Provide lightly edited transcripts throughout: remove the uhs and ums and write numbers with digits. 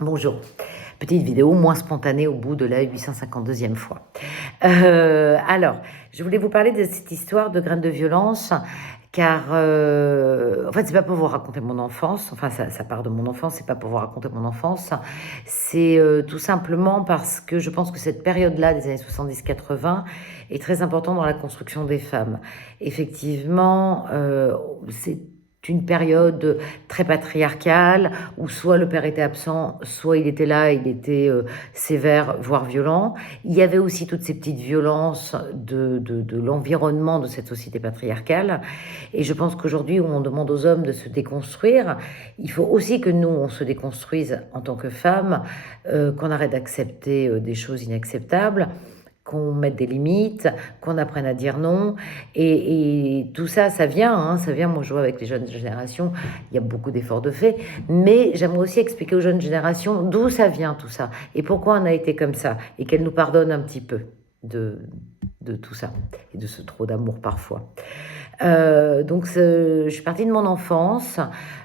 Bonjour, petite vidéo moins spontanée au bout de la 852e fois. Alors, je voulais vous parler de cette histoire de graines de violence, car en fait, c'est pas pour vous raconter mon enfance, enfin, ça part de mon enfance, c'est pas pour vous raconter mon enfance, c'est tout simplement parce que je pense que cette période-là, des années 70-80, est très importante dans la construction des femmes. Effectivement, c'est une période très patriarcale, où soit le père était absent, soit il était là, il était sévère, voire violent. Il y avait aussi toutes ces petites violences de l'environnement de cette société patriarcale. Et je pense qu'aujourd'hui, où on demande aux hommes de se déconstruire, il faut aussi que nous, on se déconstruise en tant que femmes, qu'on arrête d'accepter des choses inacceptables, qu'on mette des limites, qu'on apprenne à dire non. Et tout ça, ça vient, hein, ça vient. Moi, je vois avec les jeunes générations, il y a beaucoup d'efforts de fait. Mais j'aimerais aussi expliquer aux jeunes générations d'où ça vient, tout ça. Et pourquoi on a été comme ça. Et qu'elles nous pardonnent un petit peu de tout ça. Et de ce trop d'amour parfois. Donc, je suis partie de mon enfance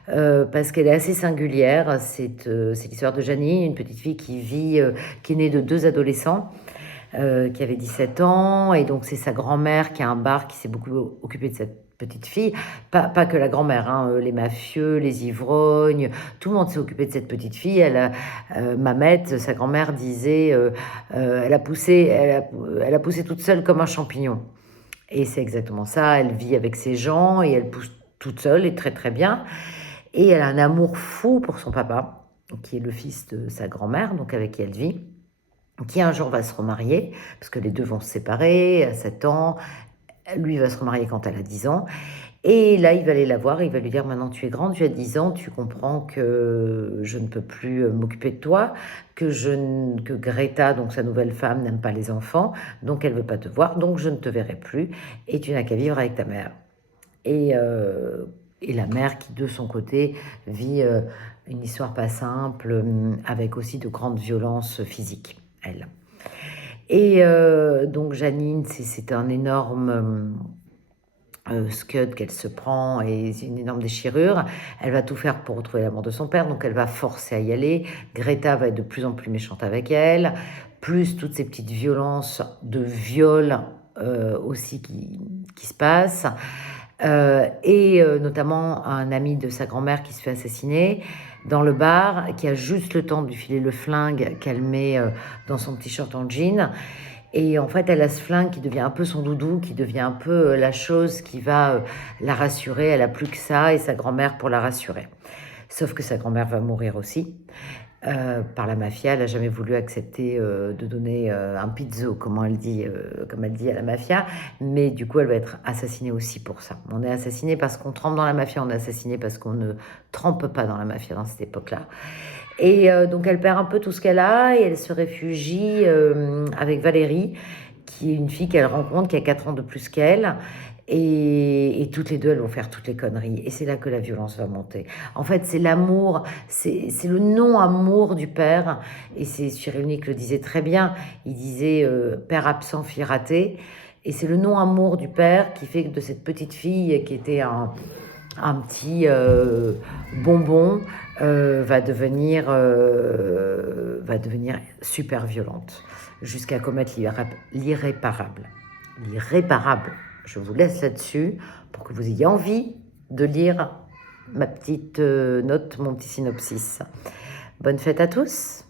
parce qu'elle est assez singulière. C'est l'histoire de Janine, une petite fille qui est née de deux adolescents qui avait 17 ans, et donc c'est sa grand-mère qui a un bar qui s'est beaucoup occupée de cette petite fille, pas que la grand-mère, hein, les mafieux, les ivrognes, tout le monde s'est occupé de cette petite fille. Mamette, sa grand-mère disait, elle a poussé toute seule comme un champignon. Et c'est exactement ça, elle vit avec ses gens et elle pousse toute seule et très très bien. Et elle a un amour fou pour son papa, qui est le fils de sa grand-mère, donc avec qui elle vit, qui un jour va se remarier, parce que les deux vont se séparer à 7 ans. Lui va se remarier quand elle a 10 ans. Et là, il va aller la voir, il va lui dire: maintenant tu es grande, tu as 10 ans, tu comprends que je ne peux plus m'occuper de toi, que Greta, donc sa nouvelle femme, n'aime pas les enfants, donc elle veut pas te voir, donc je ne te verrai plus, et tu n'as qu'à vivre avec ta mère. Et, euh, et la mère qui, de son côté, vit une histoire pas simple, avec aussi de grandes violences physiques, elle. Et donc Janine, c'est un énorme scud qu'elle se prend, et c'est une énorme déchirure. Elle va tout faire pour retrouver l'amour de son père, donc elle va forcer à y aller. Greta va être de plus en plus méchante avec elle, plus toutes ces petites violences de viol aussi qui se passent. Notamment un ami de sa grand-mère qui se fait assassiner dans le bar, qui a juste le temps de lui filer le flingue qu'elle met dans son t-shirt en jean. Et en fait, elle a ce flingue qui devient un peu son doudou, qui devient un peu la chose qui va la rassurer. Elle a plus que ça et sa grand-mère pour la rassurer. Sauf que sa grand-mère va mourir aussi par la mafia. Elle n'a jamais voulu accepter de donner un pizzo, comme elle dit à la mafia. Mais du coup, elle va être assassinée aussi pour ça. On est assassiné parce qu'on trempe dans la mafia, on est assassiné parce qu'on ne trempe pas dans la mafia dans cette époque-là. Et donc, elle perd un peu tout ce qu'elle a et elle se réfugie avec Valérie, qui est une fille qu'elle rencontre, qui a 4 ans de plus qu'elle. Et toutes les deux, elles vont faire toutes les conneries. Et c'est là que la violence va monter. En fait, c'est l'amour, c'est le non-amour du père. Et c'est Cyrulnik le disait très bien. Il disait père absent, fille ratée. Et c'est le non-amour du père qui fait que de cette petite fille qui était un petit bonbon va devenir super violente jusqu'à commettre l'irréparable. L'irréparable. Je vous laisse là-dessus pour que vous ayez envie de lire ma petite note, mon petit synopsis. Bonne fête à tous!